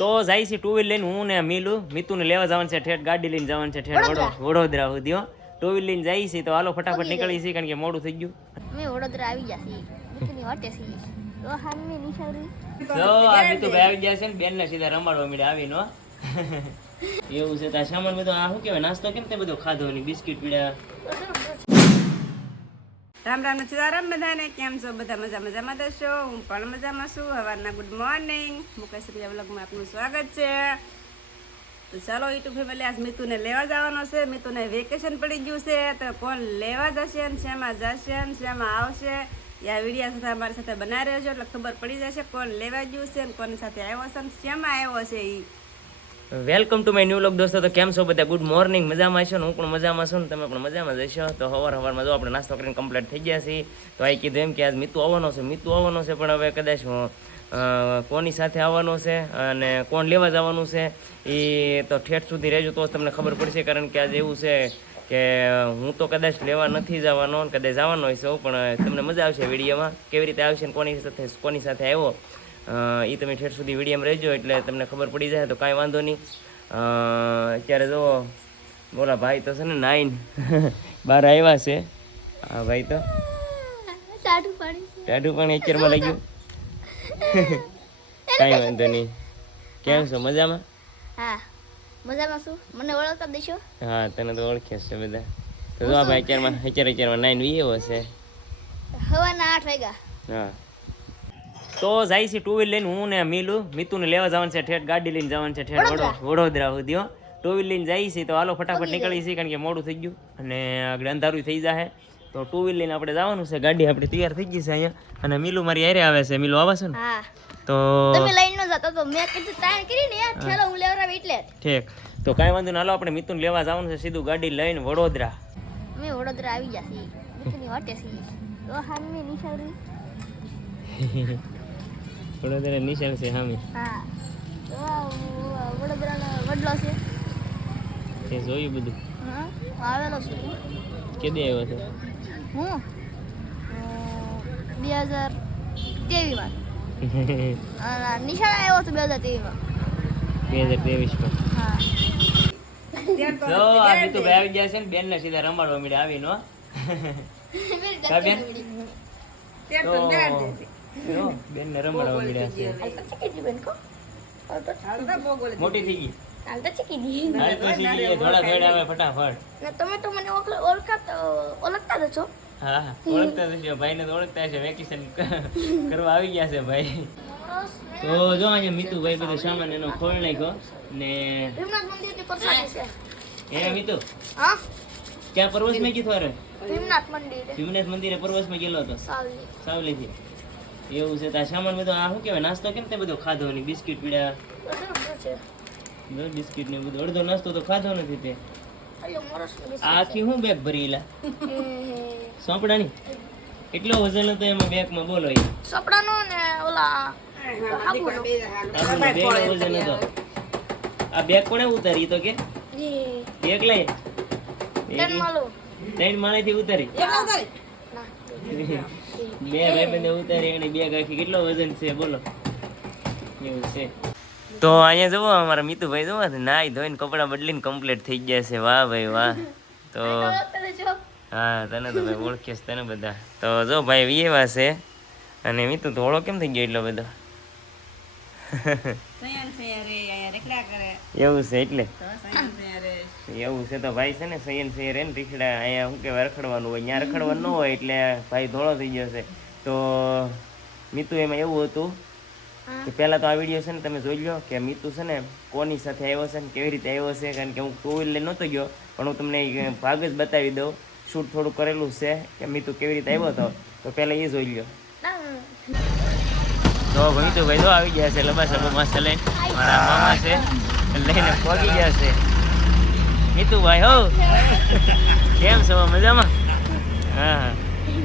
તો જાય છે ટુ વ્હીલ લઈને હું ને મિલું મિતુને લેવા જવાનું છે ઠેઠ ગાડી લઈને જવાનું છે ઠેઠ વડો- વડોદરા સુધી ટુ વ્હીલ લઈને જાય છે તો હાલો ફટાફટ નીકળી છે કારણ કે મોડું થઈ ગયું. અમે વડોદરા આવી ગયા છીએ. નીકળી છીએ તો હાલની નિશાળી. તો આ મિતુભાઈ આવી ગયા છે ને બેન ને સીધા રમાડવા મીડે આવીને એવું છે તો સામાન બધો આ શું કહેવાય નાસ્તો કેમ તે બધો ખાધો ને બિસ્કિટ પીડ્યા? રામ રામ સીતારામ બધાને. કેમ છો? બધા મજા મજામાં દશો હું પણ મજામાં છું. સવારના ગુડ મોર્નિંગ મુકેશ પ્રિયા બ્લોગમાં આપનું સ્વાગત છે. તો ચાલો, યુટ્યુબ ફેમિલી આજ મિતુને લેવા જવાનો છે. મિતુને વેકેશન પડી ગયું છે. તો કોણ લેવા જશે ને શેમાં જશે ને શેમાં આવશે? આ વીડિયો સાથે અમારી સાથે બનાવી રહ્યો છો એટલે ખબર પડી જશે કોણ લેવા ગયું છે ને કોની સાથે આવ્યો છે ને શેમાં આવ્યો છે એ વેલકમ ટુ માય ન્યૂ લોક દોસ્તો, તો કેમ છો બધા? ગુડ મોર્નિંગ મજામાં છો હું પણ મજામાં છું ને, તમે પણ મજામાં જશો તો હવાર હવારમાં જો આપણે નાસ્તો કરીને કમ્પ્લીટ થઈ ગયા છીએ. તો આ કીધું એમ કે આજ મિતુ આવવાનો છે, મિતુ આવવાનો છે, પણ હવે કદાચ કોની સાથે આવવાનો છે અને કોણ લેવા જવાનું છે એ તો ઠેઠ સુધી રહેજો તો જ તમને ખબર પડશે, કારણ કે આજે એવું છે કે હું તો કદાચ લેવા નથી જવાનો કદાચ જવાનો છું પણ તમને મજા આવશે વિડીયોમાં. કેવી રીતે આવશે ને કોની સાથે કોની સાથે આવ્યો? એ તમે ઠેઠ સુધી વિડીયમ રહેજો એટલે તમને ખબર પડી જાય તો કાંઈ વાંધો નહીં. અત્યારે જો બોલા ભાઈ તો છે ને નાઈન બહાર આવ્યા છે. હા ભાઈ તો. ટાઢું પાણી. અત્યારમાં લાગ્યું. કાંઈ વાંધો નહીં. કેમ છો મજામાં? હા મજામાં શું મને ઓળખતા દેશો. હા તને તો ઓળખે છે બધા. તો જો ભાઈ અત્યારમાં અત્યારે અત્યારમાં નાઈન વી એવો છે. હવાના આઠ વાગ્યા. હા. તો જાય છે ટુ વ્હીલ લઈને હું ને મિલું મિતુને લેવા જવાનું છે ઠેઠ ગાડી લઈને જવાનું છે ઠેઠ વડો- વડોદરા સુધી ટુ વ્હીલ લઈને જાય છે તો હાલો ફટાફટ નીકળી છે કારણ કે મોડું થઈ ગયું અને આગળ અંધારું થઈ જાય તો ટુ વ્હીલ લઈને આપણે જવાનું છે ગાડી આપણી તૈયાર થઈ ગઈ છે અહીંયા અને મિલુ મારી હારે આવે છે. મિલુ આવે છે ને? તો તમે લઈને ન જતા તો મેં કીધું તાણ કરી યાર ઠેલો હું લેવડાવી એટલે. ઠીક. તો કાંઈ વાંધો નહીં હાલો આપણે મિતુને લેવા જવાનું છે સીધું ગાડી લઈને વડોદરા. અમે વડોદરા આવી જશે વાટે છીએ. તો હાલની નિશાળી વડોદરા નિશાળ છે સામે હા. વડોદરાનો વડલો છે. તે જોયું બધું? હા આવેલો છું. કેદી આવ્યો હતો હું? બે હજાર તેવીસમાં અને નિશાળ આવ્યો હતો બે હજાર તેવીસમાં બે હજાર ત્રેવીસમાં. હા. તો આ મિતુભાઈ આવી ગયા છે ને બેન ને સીધા રમાડવા મળે આવીને બેન. તો જો, બેન ને રમાડવા મળ્યા છે. મોટી થઈ ગઈ. હાલ તો ચીકી દી. હાલ તો સીધી થોડા થોડા આવે ફટાફટ. ને તમે તો મને ઓળખ- ઓળખાતા ઓળખતા જ છો હા ઓળખતા થજો ભાઈ ને તો ઓળખતા છે વેકેશન કરવા આવી ગયા છે ભાઈ. તો જો અહીંયા મિતુભાઈ બધો સામાન એનો ખોલ નાખ્યો ને ભીમનાથ મંદિરની પ્રસાદી છે. એ મિતુ હા? ક્યાં પરવસ મેં કીધું અરે ભીમનાથ મંદિરે. ભીમનાથ મંદિરે પરવસમાં ગયેલો હતો? સાવલી. સાવલીથી. એવું છે તા સામાન બધો આ શું કહેવાય નાસ્તો કેમ તે બધો ખાધો નહીં? બિસ્કિટ પીડ્યા બધું બિસ્કિટ ને બધું. અડધો નાસ્તો તો ખાધો નથી તે. આખી હું બેગ ભરીલા સોંપડાની કેટલો વજન હતો એમાં બેગમાં બોલો એ સપડાનો ને ઓલા. વજન હતો. આ બેગ કોણે ઉતારી તો કે? બેગ લઈ. ત્રણ માળેથી ઉતારી? ના. બે ભાઈબંધે ઉતારી એની બે આખી કેટલો વજન છે બોલો. એવું છે. તો અહીંયા જુઓ અમારા મિતુભાઈ જુઓ નાઈ ધોઈને કપડાં બદલીને કમ્પ્લીટ થઈ ગયા છે. વાહ ભાઈ વાહ. તો છો. હા તને તો ભાઈ ઓળખીશ તને બધા. તો જો ભાઈ વિયેવા છે. અને મિતુ તો ઓળો કેમ થઈ ગયો એટલો બધો? એવું છે એટલે? એવું છે તો ભાઈ છે ને સૈયન સૈયર એને રીખડા અહીંયા શું કહેવાય રખડવાનું હોય. ત્યાં રખડવાનું ન હોય એટલે ભાઈ ધોળો થઈ ગયો છે તો મિતુ એમાં એવું હતું કે પહેલાં તો આ વીડિયો છે ને તમે જોઈ લો કે મિતુ છે ને કોની સાથે આવ્યો છે ને કેવી રીતે આવ્યો છે કારણ કે હું ટુ વ્હીલર નહોતો ગયો પણ હું તમને ભાગ જ બતાવી દઉં. શૂટ થોડું કરેલું છે કે મિતુ કેવી રીતે આવ્યો હતો તો પહેલાં એ જોઈ લો તો ભાઈ તો ભાઈ તો આવી ગયા છે લંબા સબા મસ્ત લઈને. મારા મામા છે લઈને પહોંચી ગયા છે. મિતુભાઈ હો. કેમ છો? મજામાં? હા હા.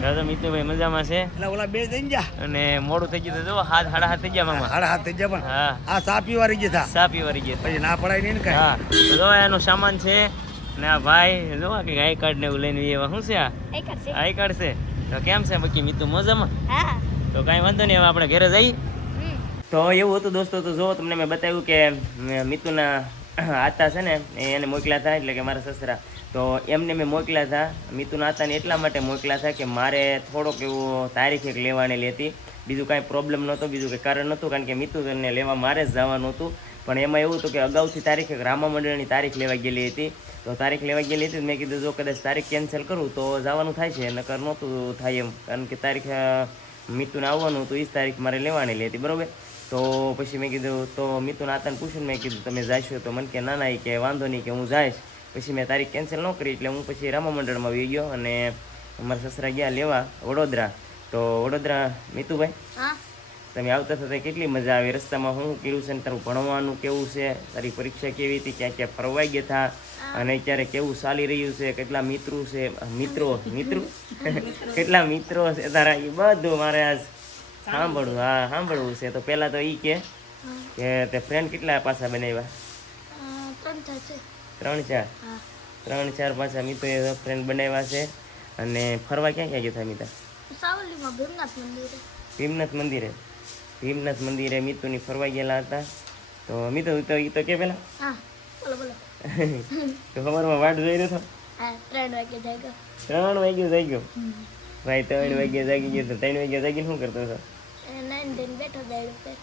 દાદા મિતુભાઈ મજામાં છે. એટલે ઓલા બે જઈને જા. અને મોડું થઈ ગયું જો હાથ હાડા હાથ થઈ ગયા મામા. હાડા હાથ થઈ જા પણ હા. આ સા પીવા રહી ગયા સા પીવારી ગયા પછી ના પડાય નહીં ને કાંઈ. હા. જો એનો સામાન છે. ને આ ભાઈ જો કે આઈ કાર્ડ ને એવું લઈને એવા શું છે આ? આઈ કાર્ડ છે. તો કેમ છે બાકી મિતુ? મજામાં? હા. તો કાંઈ વાંધો નહીં હવે આપણે ઘરે જઈએ. તો એવું હતું દોસ્તો તો જો તમને મેં બતાવ્યું કે મિતુ મિતુના આતા છે ને એને મોકલ્યા હતા એટલે કે મારા સસરા. તો એમને મેં મોકલ્યા હતા મિતુના આતાને એટલા માટે મોકલ્યા હતા કે મારે થોડોક એવું તારીખ એક લેવાની લેતી બીજું કાંઈ પ્રોબ્લેમ નહોતો, બીજું કંઈ કારણ નહોતું, કારણ કે મિતુનને લેવા મારે જ જવાનું હતું. પણ એમાં એવું હતું કે અગાઉથી તારીખ રામા મંડળની તારીખ લેવા ગયેલી હતી. તો તારીખ લેવા ગયેલી હતી મેં કીધું, જો કદાચ તારીખ કેન્સલ કરું તો જવાનું થાય છે, નકર નહોતું થાય એમ. કારણ કે તારીખ મિતુને આવવાનું હતું એ જ તારીખ મારે લેવાની લેતી બરોબર? તો પછી મેં કીધું તો મિતુન આતાને પૂછ્યું મેં કીધું તમે જાશો તો મને કે ના ના ઈ કે વાંધો નહીં કે હું જઈશ. પછી મેં તારીખ કેન્સલ ન કરી એટલે હું પછી રામા મંડળમાં આવી ગયો અને અમારા સસરા ગયા લેવા વડોદરા. તો વડોદરા મિતુભાઈ? તમે આવતા થતા કેટલી મજા આવી? રસ્તામાં શું કર્યું છે ને તારું ભણવાનું કેવું છે? તારી પરીક્ષા કેવી હતી? ક્યાં ક્યાં ફરવાઈ ગયા હતા? અને અત્યારે કેવું ચાલી રહ્યું છે? કેટલા મિત્રો છે? મિત્રો મિત્રો? કેટલા મિત્રો છે? તારા એ બધું મારે આજ સાંભળવું હા સાંભળવું છે. તો પહેલા તો ઈ કે કે તે ફ્રેન્ડ કેટલા પાછા બનાવ્યા? ત્રણ ચાર ત્રણ ચાર? હા. ત્રણ ચાર પાછા મિત્રો ફ્રેન્ડ બનાવ્યા છે. અને ફરવા ક્યાં ક્યાં ગયા મિતા? સાવલીમાં ભીમનાથ મંદિરે. ભીમનાથ મંદિરે? ભીમનાથ મંદિરે મિતુની ફરવા ગયેલા હતા. તો મિતુ તો ઈ તો કે પેલા? હા બોલો બોલો. તો સવારમાં વાટ જોઈ રહ્યો હતો? ત્રણ વાગે જાગ્યો. ત્રણ વાગ્યું થઈ ગયો ભાઈ ત્રણ વાગ્યા જાગી ગયો તો ત્રણ વાગ્યા જાગીને શું કરતો હતો? નાઈન દઈને બેઠો બેડ ઉપર.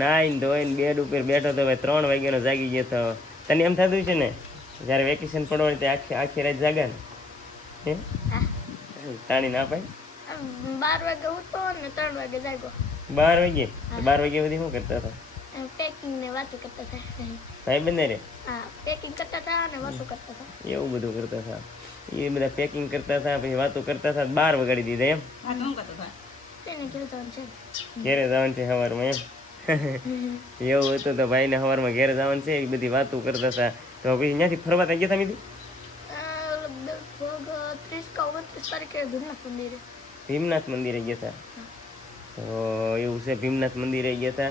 નાઈન ધોઈને બેડ ઉપર બેઠો તો ભાઈ ત્રણ વાગ્યાનો જાગી ગયો તો તને એમ થતું છે ને? જ્યારે વેકેશન પડવાનું તે આખી આખી રાત જાગા ને? હે? હા. તાણી ના પાય આમ બાર વાગે ઉઠતો ને ત્રણ વાગે જાગો. બાર વાગે? તો બાર વાગ્યા સુધી શું કરતા હતા? પેકિંગ ને વાતો કરતા હતા. ભાઈ બંને રે? હા પેકિંગ કરતા હતા અને વાતો કરતા હતા. એવું બધું કરતા હતા. એ બધા પેકિંગ કરતા હતા પછી વાતો કરતા હતા બાર વગાડી દીધા એમ? આ તો હું કરતો હતો? તેને કીધું છે ઘેરે જવાનું છે સવારમાં એમ. એવું હતું તો ભાઈને સવારમાં ઘેરે જવાનું છે એ બધી વાતો કરતા હતા. તો પછી ત્યાંથી ફરવા ત્યાં ગયા તારીખે ભીમનાથ મંદિરે. ગયા હતા તો એવું છે ભીમનાથ મંદિરે ગયા હતા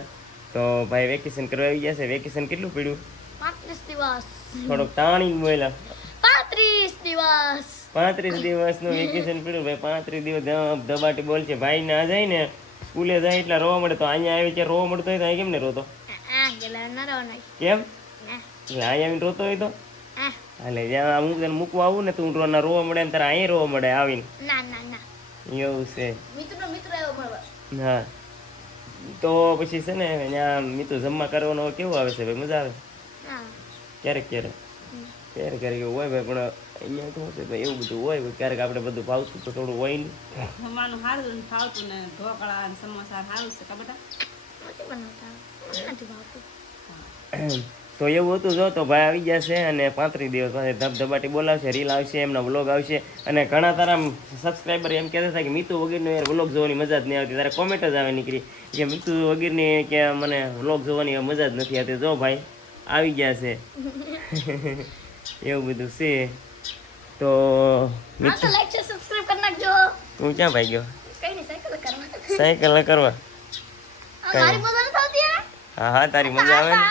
તો ભાઈ વેકેશન કરવા આવી ગયા છે. વેકેશન કેટલું પડ્યું? પાંત્રીસ દિવસ. થોડોક તાણી બોલ્યા દિવસ. પાંત્રીસ દિવસનું વેકેશન પડ્યું ભાઈ પાંત્રીસ દિવસ ધબાટી બોલ છે ભાઈ ના જાય ને સ્કૂલે જાય એટલે રોવા મળે. તો અહીંયા આવી ત્યાં રોવા મળતો હોય તો અહીં કેમ ને રોતો કેમ? એટલે અહીંયા આવીને રોતો હોય તો? એટલે જ્યાં હું તને મૂકવા આવું ને તું રોના રોવા મળે ને તારે અહીંયા રોવા મળે આવીને. ના ના ના. એવું છે. મિત્ર મિત્ર આવ્યો મળવા હા. તો પછી છે ને ત્યાં મિત્રો જમવા કરવાનો કેવું આવે છે? ભાઈ મજા આવે? ક્યારેક ક્યારેક? ક્યારેક ક્યારેક એવું હોય ભાઈ પણ અહીંયા તો શું છે ભાઈ એવું બધું હોય ભાઈ. ક્યારેક આપણે બધું ભાવતું તો થોડું હોય ને. જમવાનું સારું ને ભાવતું ને ઢોકળા ને સમોસા સારું છે તો એવું હતું જો તો ભાઈ આવી ગયા છે અને પાંત્રીસ દિવસ પાસે ધબધબાટી બોલાવશે રીલ આવશે એમના વ્લોગ આવશે. અને ઘણા તારા સબસ્ક્રાઈબર એમ કહેતા હતા કે મિતુ વગેરેનો યાર વ્લોગ જોવાની મજા જ નહીં આવતી. તારે કોમેન્ટ જ આવે નીકળી કે મિતુ વગેરેની કે મને વ્લોગ જોવાની મજા જ નથી આવતી. જો ભાઈ આવી ગયા છે. એવું બધું છે. તો મિત્રો લાઈક છે સબસ્ક્રાઇબ કરી નાખજો. તું ક્યાં ભાઈ ગયો? કઈ નહીં સાયકલ કરવા. સાયકલ કરવા. મારી મજા નથી આવતી હા? હા તારી મજા આવે ને?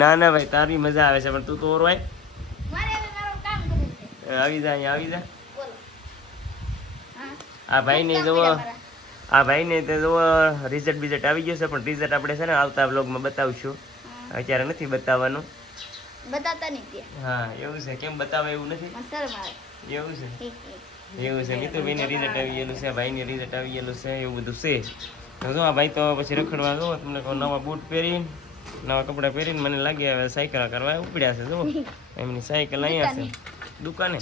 ના ના ભાઈ તારી મજા આવે છે પણ તું તો ઓર હોય મારે હવે મારું કામ કરવું છે. આવી જા અહીંયા આવી જા. આ હા આ જવો. આ ભાઈને તે જુઓ રિઝલ્ટ બિઝલ્ટ આવી ગયું છે પણ રિઝલ્ટ આપણે છે ને આવતા બ્લોગમાં બતાવશું. અત્યારે નથી બતાવવાનું. બતાવતા નથી હા એવું છે. કેમ બતાવે એવું નથી? એવું છે? એવું છે. મિતુભાઈને રિઝલ્ટ આવી ગયેલું છે ભાઈને રિઝલ્ટ આવી ગયેલું છે એવું બધું છે. જો આ ભાઈ તો પછી રખડવા જો તમને કહું નવા બૂટ પહેરીને નવા કપડાં પહેરીને મને લાગે હવે સાયકલ કરવા ઉપડ્યા છે જો એમની સાયકલ અહીંયા છે. દુકાને.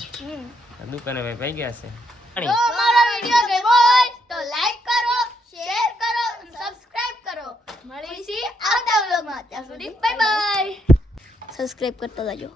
દુકાને? ભાઈ ભાઈ ગયા છે તો મારો વિડિયો ગમ્યો હોય તો લાઈક કરો શેર કરો સબસ્ક્રાઇબ કરો મળીશું આવતા વ્લોગમાં ત્યાં સુધી બાય બાય સબસ્ક્રાઇબ કરતા જાજો.